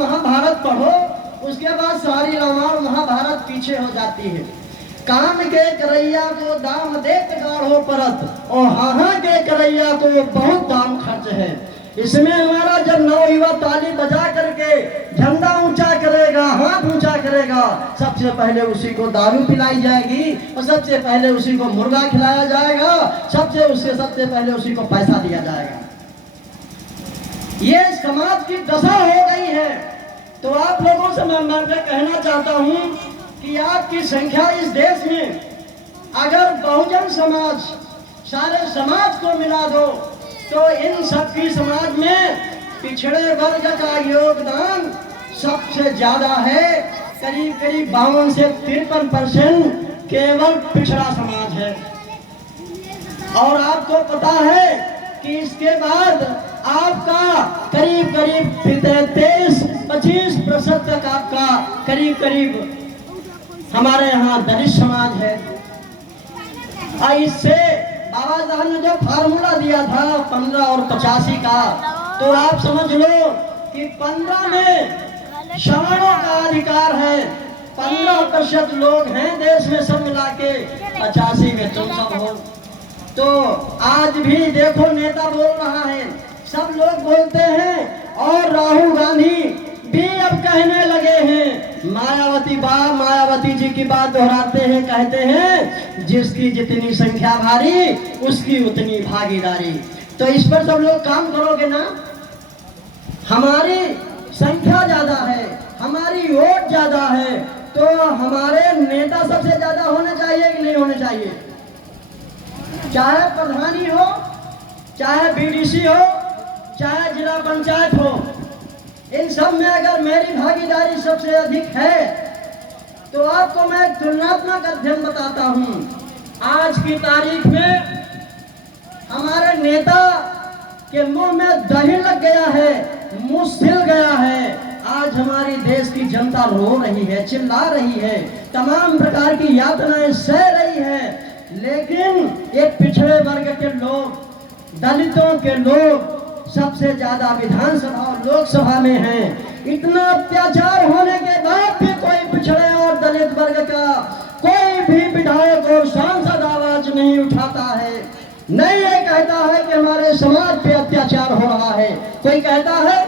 महाभारत पढ़ो, उसके बाद सारी रामायण महाभारत पीछे हो जाती है। काम के करैया को दाम देत गाढ़ो परत, और हाँ के करैया को बहुत दाम खर्च है। इसमें हमारा जब नवयुवक ताली बजा करके झंडा ऊंचा करेगा, हाथ ऊंचा करेगा, सबसे पहले उसी को दारू पिलाई जाएगी और सबसे पहले उसी को मुर्गा खिलाया जाएगा, सबसे पहले उसी को पैसा दिया जाएगा। ये समाज की दशा हो गई है। तो आप लोगों से मैं कहना चाहता हूं कि आपकी संख्या इस देश में अगर बहुजन समाज सारे समाज को मिला दो तो इन सबकी समाज में पिछड़े वर्ग का योगदान सबसे ज्यादा है। करीब 52 से 53% केवल पिछड़ा समाज है। और आपको पता है कि इसके बाद आपका करीब 23-25% तक आपका करीब हमारे यहाँ दलित समाज है। इससे बाबा साहब ने जो फार्मूला दिया था 15 और 85 का, तो आप समझ लो कि 15 में सवर्णों का अधिकार है, 15% लोग हैं देश में सब मिला के, 85 में तुम सब हो। तो आज भी देखो नेता बोल रहा है, सब लोग बोलते हैं, और राहुल गांधी भी अब कहने लगे हैं, मायावती जी की बात दोहराते हैं, कहते हैं जिसकी जितनी संख्या भारी उसकी उतनी भागीदारी। तो इस पर सब लोग काम करोगे ना? हमारी संख्या ज्यादा है, हमारी वोट ज्यादा है, तो हमारे नेता सबसे ज्यादा होने चाहिए कि नहीं होने चाहिए? चाहे प्रधानी हो, चाहे बीडीसी हो, चाहे जिला पंचायत हो, इन सब में अगर मेरी भागीदारी सबसे अधिक है तो आपको मैं तुलनात्मक अध्ययन बताता हूं। आज की तारीख में हमारे नेता के मुंह में दही लग गया है, मुंह सिल गया है। आज हमारी देश की जनता रो रही है, चिल्ला रही है, तमाम प्रकार की यातनाएं सह रही है, लेकिन ये पिछड़े वर्ग के लोग, दलितों के लोग सबसे ज्यादा विधानसभा और लोकसभा में हैं। इतना अत्याचार होने के बाद भी कोई पिछड़े और दलित वर्ग का कोई भी विधायक और सांसद आवाज नहीं उठाता है, नहीं ये कहता है कि हमारे समाज पे अत्याचार हो रहा है। कोई कहता है,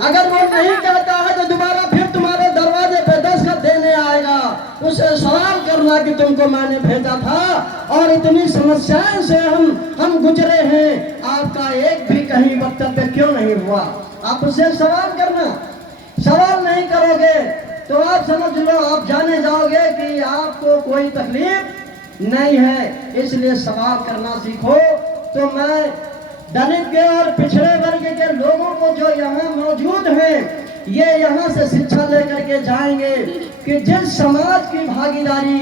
अगर वो नहीं कहता है तो दोबारा फिर तुम्हारे दरवाजे पे दस्तखत देने आएगा, उसे सवाल करना कि तुमको मैंने भेजा था और इतनी समस्याएं से हम गुजरे हैं, आपका एक भी कहीं वक्तव्य क्यों नहीं हुआ? आप उससे सवाल करना। सवाल नहीं करोगे तो आप समझ लो आप जाने जाओगे कि आपको कोई तकलीफ नहीं है। इसलिए सवाल करना सीखो। तो मैं दलित के और पिछड़े वर्ग के लोगों को जो यहाँ मौजूद हैं, ये यहाँ से शिक्षा लेकर के जाएंगे कि जिस समाज की भागीदारी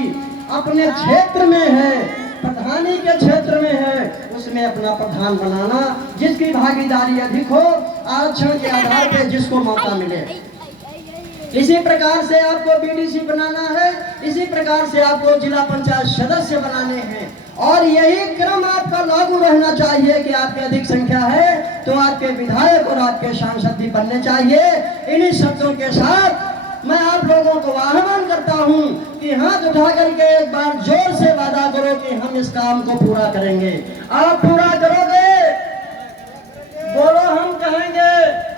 अपने क्षेत्र में है, प्रधानी के क्षेत्र में है, उसमें अपना प्रधान बनाना, जिसकी भागीदारी अधिक हो, आरक्षण के आधार पर जिसको मौका मिले। इसी प्रकार से आपको बीडीसी बनाना है, इसी प्रकार से आपको जिला पंचायत सदस्य बनाने हैं, और यही क्रम आपका लागू रहना चाहिए कि आपकी अधिक संख्या है तो आपके विधायक और आपके सांसद भी बनने चाहिए। इन्हीं शब्दों के साथ मैं आप लोगों को आह्वान करता हूं कि हाथ उठा करके एक बार जोर से वादा करो कि हम इस काम को पूरा करेंगे। आप पूरा करोगे? बोलो, हम कहेंगे।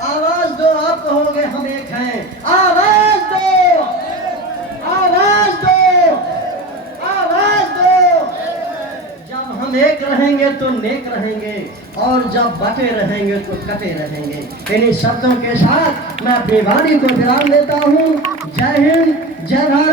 आवाज दो, आप कहोगे हम एक हैं। आवाज दो, आवाज दो, आवाज दो। जब हम एक रहेंगे तो नेक रहेंगे, और जब बटे रहेंगे तो कटे रहेंगे। इन्हीं शब्दों के साथ मैं अपनी वाणी को विराम देता हूँ। जय हिंद, जय भारत।